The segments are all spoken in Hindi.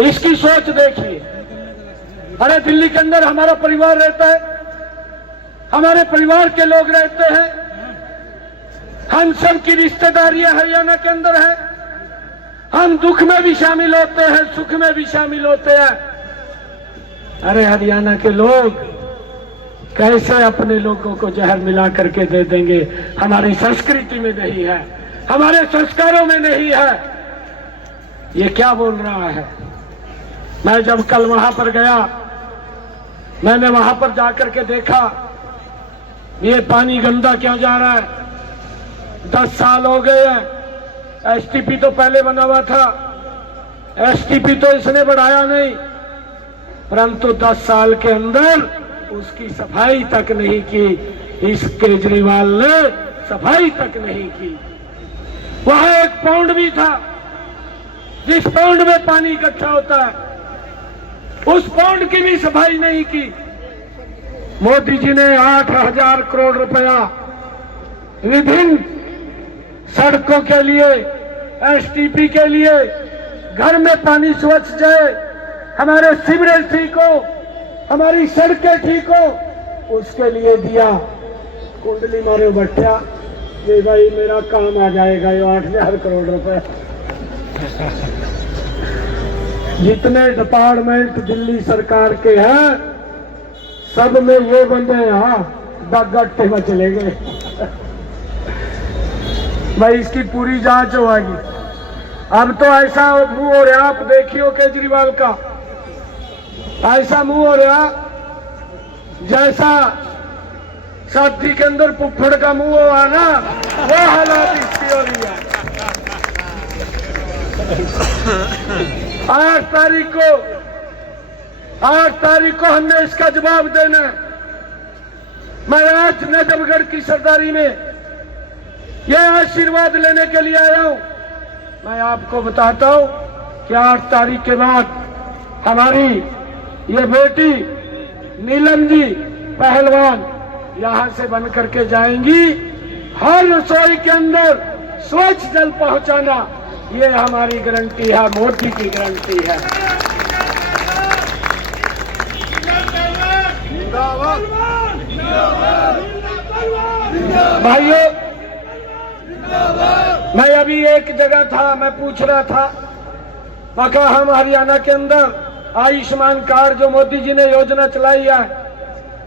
इसकी सोच देखिए। अरे दिल्ली के अंदर हमारा परिवार रहता है, हमारे परिवार के लोग रहते हैं, हम सब की रिश्तेदारियां हरियाणा के अंदर है, हम दुख में भी शामिल होते हैं, सुख में भी शामिल होते हैं। अरे हरियाणा के लोग कैसे अपने लोगों को जहर मिला करके दे देंगे? हमारी संस्कृति में नहीं है, हमारे संस्कारों में नहीं है। ये क्या बोल रहा है? मैं जब कल वहां पर गया, मैंने वहां पर जाकर के देखा ये पानी गंदा क्यों जा रहा है। 10 साल हो गए हैं, एसटीपी तो पहले बना हुआ था, एसटीपी तो इसने बढ़ाया नहीं, परंतु 10 साल के अंदर उसकी सफाई तक नहीं की। इस केजरीवाल ने सफाई तक नहीं की। वहां एक पौंड भी था, जिस पौंड में पानी इकट्ठा होता है, उस पौंड की भी सफाई नहीं की। मोदी जी ने 8,000 करोड़ रुपया विभिन्न सड़कों के लिए, एसटीपी के लिए, घर में पानी स्वच्छ जाए, हमारे सीवरेज ठीक हो, हमारी सड़कें ठीक हो, उसके लिए दिया। कुंडली मारे बट्टिया, ये भाई मेरा काम आ जाएगा ये 8,000 करोड़ रुपए। जितने डिपार्टमेंट दिल्ली सरकार के हैं, सब में ये बंदे गट्टे में चले गए। भाई इसकी पूरी जांच होगी। अब तो ऐसा मुंह हो रहा, आप देखियो केजरीवाल का ऐसा मुंह हो रहा जैसा शादी के अंदर पुप्पड़ का मुंह हुआ ना, वो हालात इसकी हो रही है। 8 तारीख को हमने इसका जवाब देना है। मैं आज नजफगढ़ की सरदारी में यह आशीर्वाद लेने के लिए आया हूं। मैं आपको बताता हूं कि 8 तारीख के बाद हमारी ये बेटी नीलम जी पहलवान यहां से बन करके जाएंगी। हर रसोई के अंदर स्वच्छ जल पहुंचाना, ये हमारी गारंटी है, मोदी की गारंटी है। भाइयों, मैं अभी एक जगह था, मैं पूछ रहा था, मका हम हरियाणा के अंदर आयुष्मान कार्ड जो मोदी जी ने योजना चलाई है,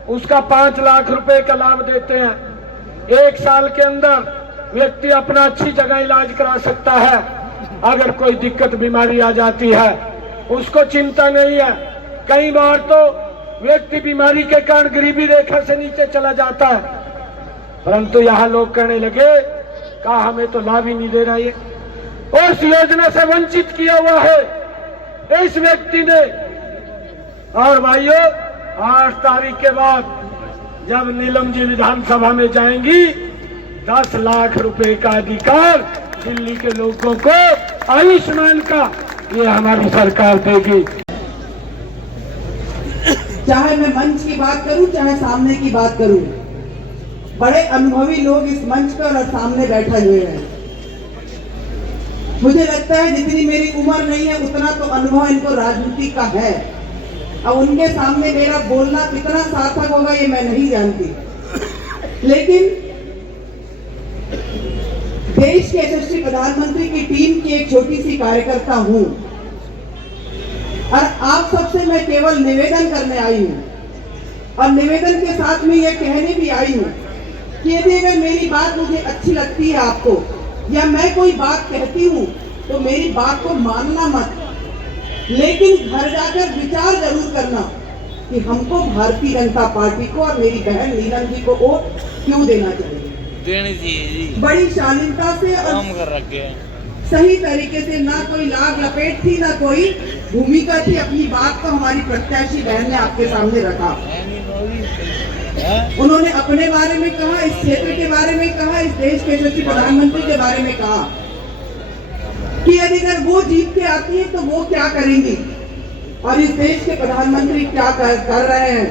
उसका 5 लाख रुपए का लाभ देते हैं। 1 साल के अंदर व्यक्ति अपना अच्छी जगह इलाज करा सकता है। अगर कोई दिक्कत बीमारी आ जाती है, उसको चिंता नहीं है। कई बार तो व्यक्ति बीमारी के कारण गरीबी रेखा से नीचे चला जाता है, परंतु यहाँ लोग कहने लगे कहा हमें तो लाभ ही नहीं दे रहा है। उस योजना से वंचित किया हुआ है इस व्यक्ति ने। और भाइयों, 8 तारीख के बाद जब नीलम जी विधानसभा में जाएंगी, 10 लाख रुपए का अधिकार दिल्ली के लोगों को आयुष्मान का, ये हमारी सरकार देगी। चाहे मैं मंच की बात करूं, चाहे सामने की बात करूं, बड़े अनुभवी लोग इस मंच पर और सामने बैठे हुए हैं। मुझे लगता है जितनी मेरी उम्र नहीं है, उतना तो अनुभव इनको राजनीति का है। अब उनके सामने मेरा बोलना कितना सार्थक होगा ये मैं नहीं जानती, लेकिन देश के यशस्वी प्रधानमंत्री की टीम की एक छोटी सी कार्यकर्ता हूं और आप सबसे मैं केवल निवेदन करने आई हूं। और निवेदन के साथ में यह कहने भी आई हूं कि यदि अगर मेरी बात मुझे अच्छी लगती है आपको, या मैं कोई बात कहती हूं, तो मेरी बात को मानना मत, लेकिन घर जाकर विचार जरूर करना कि हमको भारतीय जनता पार्टी को और मेरी बहन नीलम जी को वोट क्यों देना चाहिए। देनी चाहिए। बड़ी शालीनता से और काम कर रखे सही तरीके से, ना कोई लाग लपेट थी, ना कोई भूमिका थी। अपनी बात को हमारी प्रत्याशी बहन ने आपके सामने रखा। उन्होंने अपने बारे में कहा, इस क्षेत्र के बारे में कहा, इस देश के यशस्वी प्रधानमंत्री के बारे में कहा कि यदि अगर वो जीत के आती है तो वो क्या करेंगी और इस देश के प्रधानमंत्री क्या कर रहे हैं।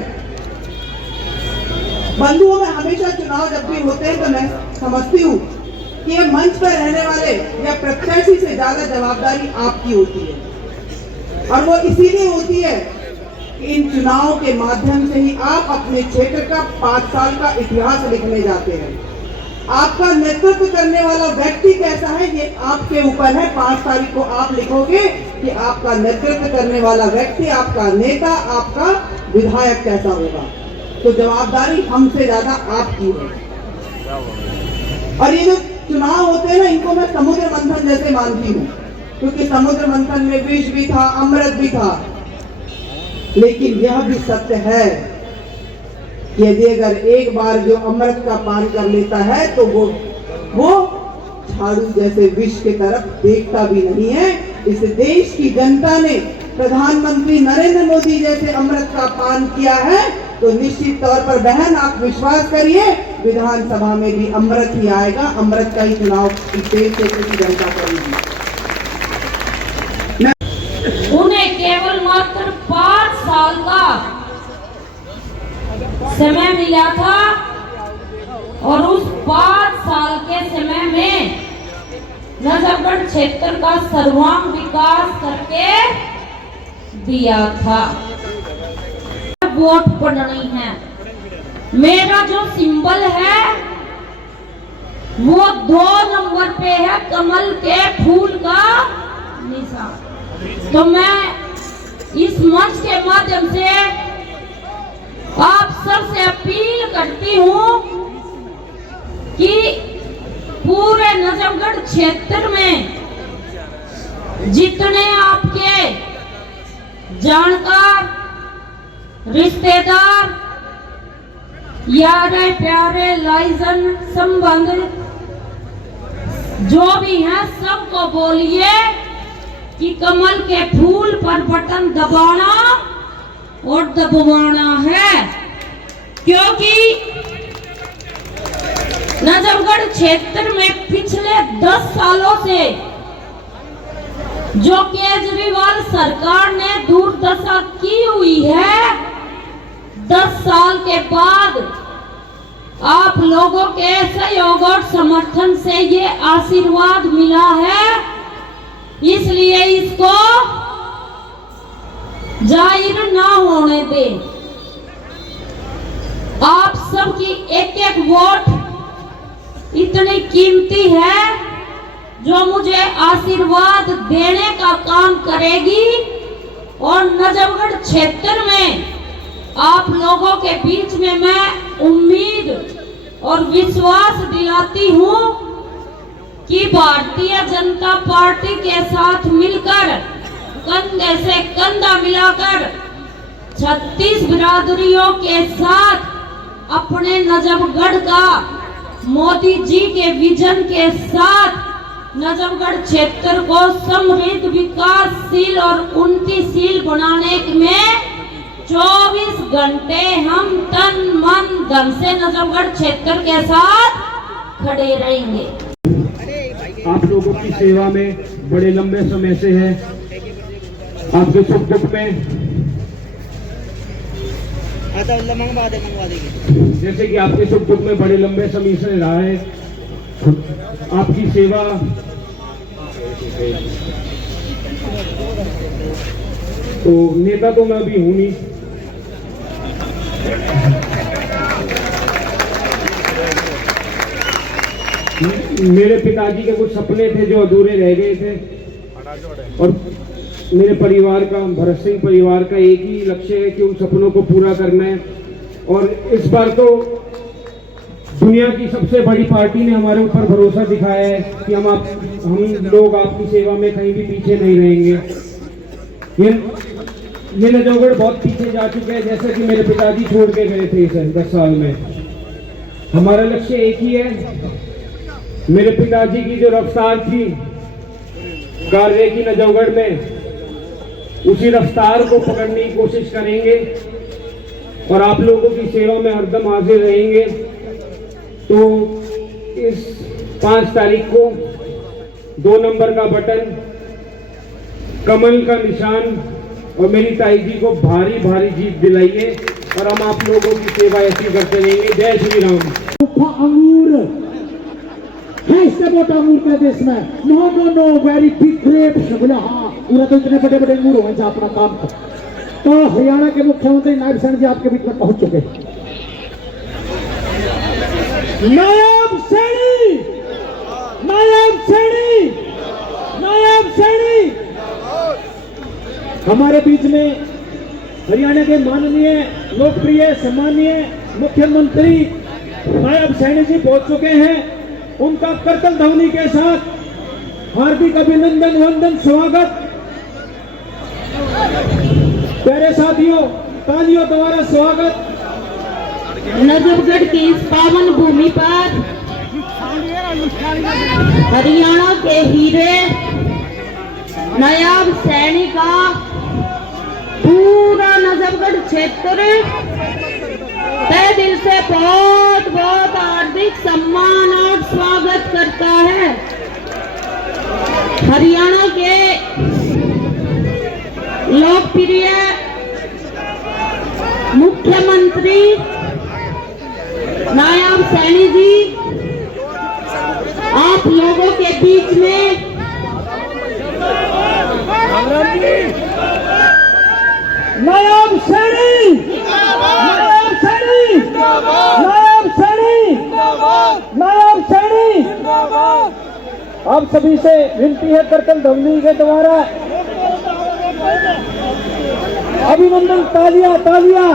बंधुओं में हमेशा चुनाव जब भी होते हैं तो मैं समझती हूँ कि ये मंच पर रहने वाले या प्रत्याशी से ज्यादा जवाबदारी आपकी होती है। और वो इसीलिए होती है कि इन चुनाव के माध्यम से ही आप अपने क्षेत्र का 5 साल का इतिहास लिखने जाते हैं। आपका नेतृत्व करने वाला व्यक्ति कैसा है ये आपके ऊपर है। 5 तारीख को आप लिखोगे कि आपका नेतृत्व करने वाला व्यक्ति, आपका नेता, आपका विधायक कैसा होगा। तो जवाबदारी हमसे ज्यादा आपकी है। और ये जो चुनाव होते हैं ना, इनको मैं समुद्र मंथन जैसे मानती हूँ, क्योंकि समुद्र मंथन में विष भी था, अमृत भी था। लेकिन यह भी सत्य है कि यदि अगर एक बार जो अमृत का पान कर लेता है तो वो झाड़ू जैसे विष की तरफ देखता भी नहीं है। इस देश की जनता ने प्रधानमंत्री नरेंद्र मोदी जैसे अमृत का पान किया है, तो निश्चित तौर पर बहन आप विश्वास करिए विधानसभा में भी अमृत ही आएगा। अमृत का ही चुनाव इस देश से की जनता करेगी। उन्हें केवल मात्र 5 साल का समय मिला था और उस 5 साल के समय में नजफगढ़ क्षेत्र का सर्वांग विकास करके दिया था। वोट पड़नी है, मेरा जो सिंबल है वो 2 नंबर पे है, कमल के फूल का निशान। तो मैं इस मंच के माध्यम से आप सबसे अपील करती हूँ कि पूरे नजफगढ़ क्षेत्र में जितने आपके जानकार, रिश्तेदार, यारे प्यारे, लाइजन संबंध जो भी हैं, सबको बोलिए कि कमल के फूल पर बटन दबाना और दबवाना है। क्योंकि नजफगढ़ क्षेत्र में पिछले 10 सालों से जो केजरीवाल सरकार ने दुर्दशा की हुई है, 10 साल के बाद आप लोगों के सहयोग और समर्थन से ये आशीर्वाद मिला है। इसलिए इसको जाहिर ना होने दें। आप सबकी एक एक वोट इतनी कीमती है जो मुझे आशीर्वाद देने का काम करेगी। और नजफगढ़ क्षेत्र में आप लोगों के बीच में मैं उम्मीद और विश्वास दिलाती हूँ कि भारतीय जनता पार्टी के साथ मिलकर, कंधे से कंधा मिलाकर 36 बिरादरियों के साथ अपने नजफगढ़ का मोदी जी के विजन के साथ नजफगढ़ क्षेत्र को समृद्ध, विकासशील और उन्नतिशील बनाने में 24 घंटे हम तन मन धन से नजफगढ़ क्षेत्र के साथ खड़े रहेंगे। आप लोगों की सेवा में बड़े लंबे समय से है। आपके सुख दुख में, जैसे कि आपके सुख दुख में बड़े लंबे समय से रहा है। आपकी सेवा तो नेता तो मैं अभी हूं नहीं, मेरे पिताजी के कुछ सपने थे जो अधूरे रह गए थे। और मेरे परिवार का, भरत सिंह परिवार का एक ही लक्ष्य है कि उन सपनों को पूरा करना है। और इस बार तो दुनिया की सबसे बड़ी पार्टी ने हमारे ऊपर भरोसा दिखाया है कि हम लोग आपकी सेवा में कहीं भी पीछे नहीं रहेंगे। ये नजफगढ़ बहुत पीछे जा चुके हैं, जैसे कि मेरे पिताजी छोड़ के गए थे इसे 10 साल में। हमारा लक्ष्य एक ही है। मेरे पिताजी की जो रफ्तार थी कार्य की नजफगढ़ में, उसी रफ्तार को पकड़ने की कोशिश करेंगे और आप लोगों की सेवा में हरदम हाजिर रहेंगे। तो इस 5 तारीख को 2 नंबर का बटन, कमल का निशान और मेरी ताई जी को भारी भारी जीत दिलाइए और हम आप लोगों की सेवा ऐसी करते रहेंगे। जय श्री राम। अंगूर है, अंगूर का देश में नो वेरी बिग ग्रेप्स बोला हाँ पूरा तो इतने बड़े बड़े अंगूर हुए अपना काम था। तो हरियाणा के मुख्यमंत्री नायब सैनी जी आपके बीच में पहुंच चुके हैं। नायब सैनी, नायब सैनी, नायब सैनी हमारे बीच में हरियाणा के माननीय लोकप्रिय सम्मानीय मुख्यमंत्री नायब सैनी जी पहुंच चुके हैं। उनका करतल ध्वनि के साथ हार्दिक अभिनंदन वंदन स्वागत। प्यारे साथियों, तालियों द्वारा स्वागत। नजफगढ़ की इस पावन भूमि पर हरियाणा के हीरे नायब सैनी का पूरा नजफगढ़ क्षेत्र तहे दिल से बहुत बहुत हार्दिक सम्मान और स्वागत करता है। हरियाणा के लोकप्रिय मुख्यमंत्री नायब सैनी जी आप लोगों के बीच में नायब सैनी, नायब सैनी, नायब सैनी, नायब सैनी। आप सभी से विनती है करतल ध्वनि के द्वारा अभिनंदन। तालियां, तालियां।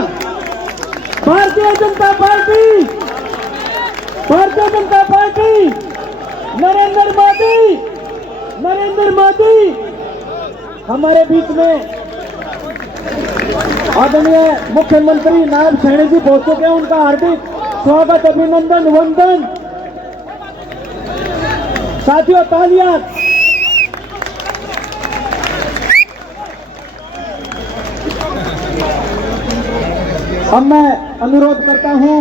भारतीय जनता पार्टी, भारतीय जनता पार्टी, नरेंद्र मोदी, नरेंद्र मोदी हमारे बीच में आदरणीय मुख्यमंत्री नायब सैनी जी पहुंच चुके हैं। उनका हार्दिक स्वागत अभिनंदन वंदन। साथियों तालियां। अब मैं अनुरोध करता हूं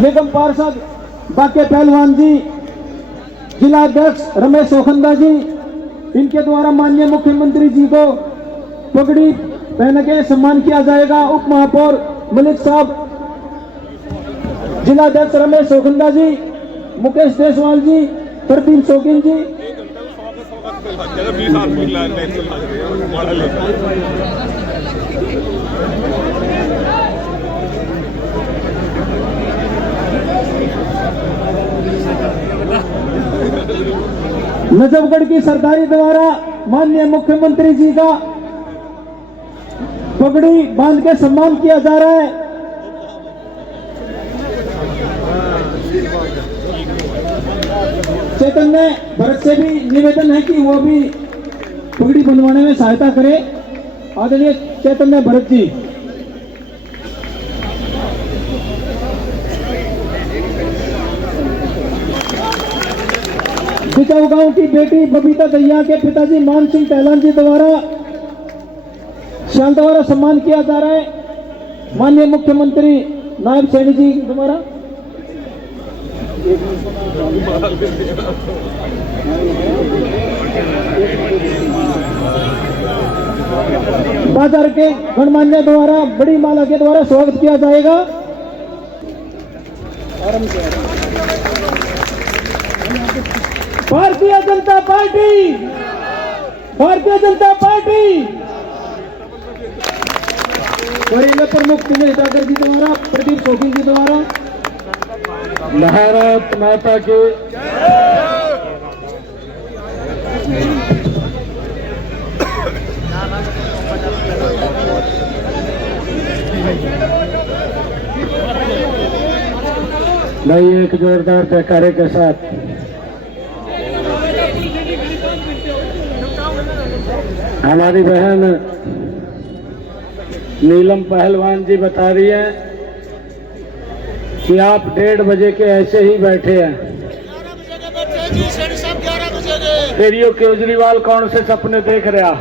निगम पार्षद बाके पहलवान जी, जिला अध्यक्ष रमेश ओखंदा जी, इनके द्वारा माननीय मुख्यमंत्री जी को पगड़ी पहन के सम्मान किया जाएगा। उप महापौर मलिक साहब, जिला अध्यक्ष रमेश ओखंदा जी, मुकेश देसवाल जी, प्रदीप शौकीन जी। नजफगढ़ की सरदारी द्वारा माननीय मुख्यमंत्री जी का पगड़ी बांध के सम्मान किया जा रहा है। चैतन्य भरत से भी निवेदन है कि वो भी पगड़ी बंधवाने में सहायता करे। आदरणीय चैतन्य भरत जी। बिचाऊ गांव की बेटी बबीता दहिया के पिताजी मान सिंह टहलान जी द्वारा शाल द्वारा सम्मान किया जा रहा है। माननीय मुख्यमंत्री नायब सैनी जी द्वारा बाजार के गणमान्य द्वारा बड़ी माला के द्वारा स्वागत किया जाएगा। भारतीय जनता पार्टी, भारतीय जनता पार्टी वरीय प्रमुख दिनेश डागर जी द्वारा, प्रदीप शौकीन जी द्वारा। भारत माता की भाई एक जोरदार जयकारे के साथ हमारी बहन नीलम पहलवान जी बता रही है कि आप 1:30 बजे के ऐसे ही बैठे हैं। फिर यो केजरीवाल कौन से सपने देख रहा?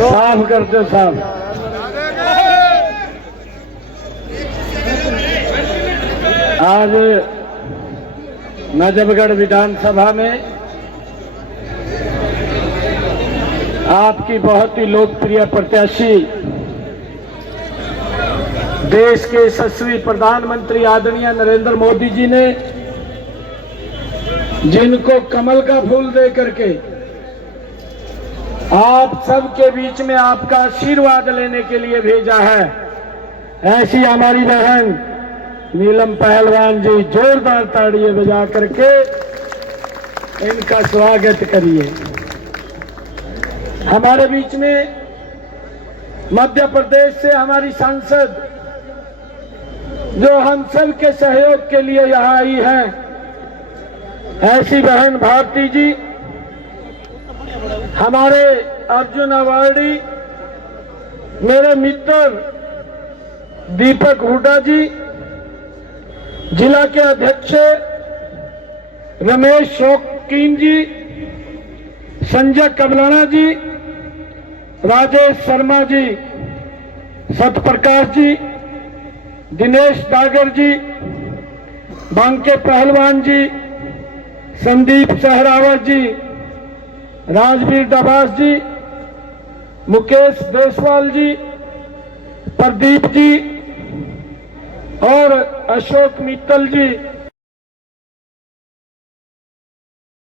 साफ कर दो साहब। आज नजफगढ़ विधानसभा में आपकी बहुत ही लोकप्रिय प्रत्याशी देश के यशस्वी प्रधानमंत्री आदरणीय नरेंद्र मोदी जी ने जिनको कमल का फूल दे करके आप सबके बीच में आपका आशीर्वाद लेने के लिए भेजा है, ऐसी हमारी बहन नीलम पहलवान जी जोरदार ताड़ियां बजा करके इनका स्वागत करिए। हमारे बीच में मध्य प्रदेश से हमारी सांसद जो हम सब के सहयोग के लिए यहाँ आई हैं, ऐसी बहन भारती जी, हमारे अर्जुन अवार्डी मेरे मित्र दीपक हुड्डा जी, जिला के अध्यक्ष रमेश शौकीन जी, संजय कबलाना जी, राजेश शर्मा जी, सतप्रकाश जी, दिनेश दागर जी, बांके पहलवान जी, संदीप सहरावत जी, राजवीर दबास जी, मुकेश देसवाल जी, प्रदीप जी और अशोक मित्तल जी,